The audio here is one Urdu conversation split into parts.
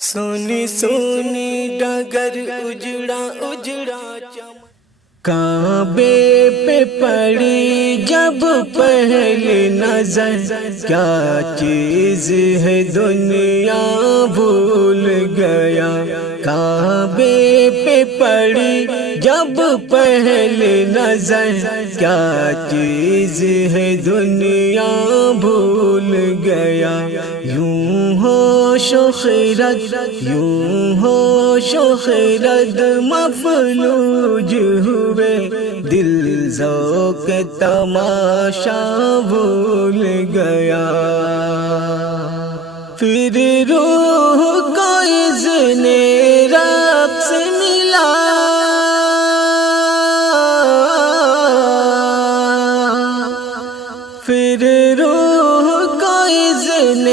سونی سونی ڈگر اجڑا اجڑا کعبے پہ پڑی جب پہلی نظر، کیا چیز ہے دنیا بھول گیا۔ کعبے پہ پڑی جب پہلی نظر، کیا چیز ہے دنیا بھول گیا۔ یوں ہوش و خرد، یوں ہوش و خرد مفلوج ہوئے، دل ذوق تماشا بھول گیا۔ پھر روح کو اذن رقص ملا، پھر روح کو اذن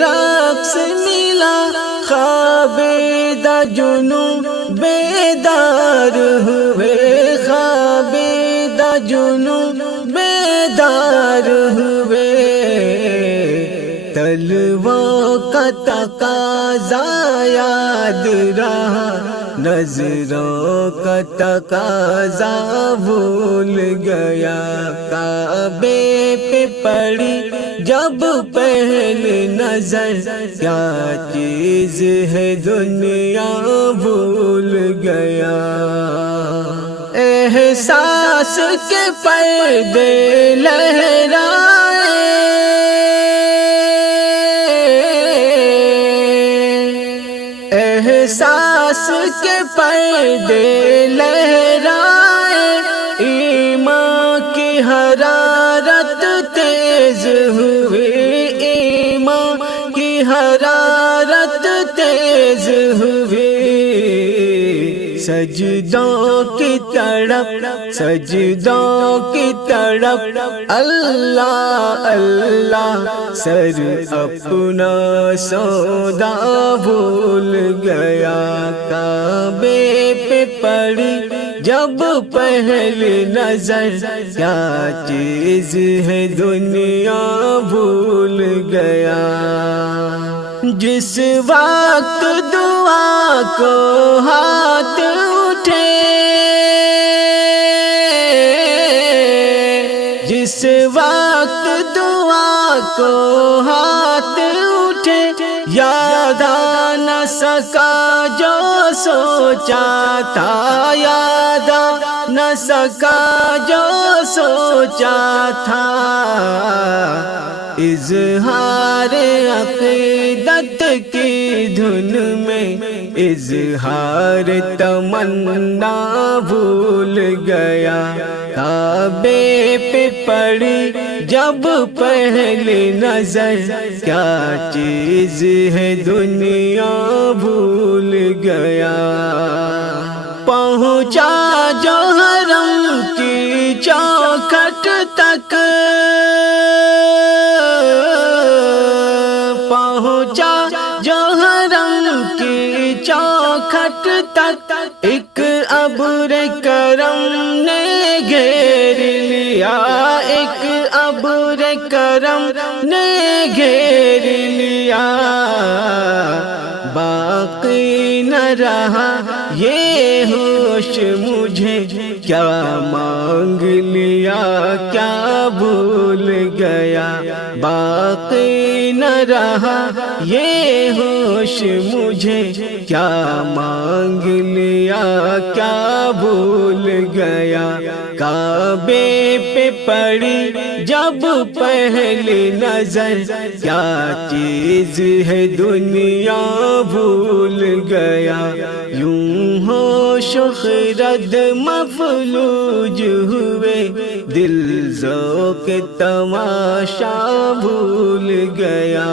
رقص ملا، خوابیدہ جنون بیدار ہوئے، خوابیدہ جنون بیدار ہوئے۔ طلبوں کا تقاضا یاد رہا، نظروں کا تقاضا بھول گیا۔ کعبے پہ پڑی جب پہلی نظر، کیا چیز ہے دنیا بھول گیا۔ احساس کے پردے لہرائے، احساس کے پردے لہرائے، ایمان کی حرارت تیز ہوئی، ایمان کی حرارت تیز ہوئی۔ سجدوں کی تڑپ، سجدوں کی تڑپ، اللہ اللہ، سر اپنا سودا بھول گیا۔ کعبے پہ پڑی جب پہلی نظر، کیا چیز ہے دنیا بھول گیا۔ جس وقت دعا کو ہاتھ اٹھے، جس وقت دعا کو ہاتھ اٹھے، یاد آ نہ سکا جو سوچا تھا، یاد آ نہ سکا جو سوچا تھا۔ اظہار عقیدت کی دھن میں، اظہار تمنا بھول گیا۔ کعبے پہ پڑی جب پہلی نظر، کیا چیز ہے دنیا بھول گیا۔ پہنچا جو حرم کی چوکھٹ تک، پہنچا جو حرم کی چوکھٹ تک، ایک ابر کرم نے گھیر لیا، ایک ابر کرم نے گھیر لیا۔ باقی نہ رہا یہ ہوش مجھے، کیا مانگ لیا کیا بھول گیا۔ باقی نہ رہا یہ ہوش مجھے، کیا مانگ لیا کیا بھول گیا۔ کعبے پہ پڑی جب پہلی نظر، کیا چیز ہے دنیا بھول گیا۔ یوں ہوش و خرد مفلوج ہوئے، دل ذوق تماشا بھول گیا۔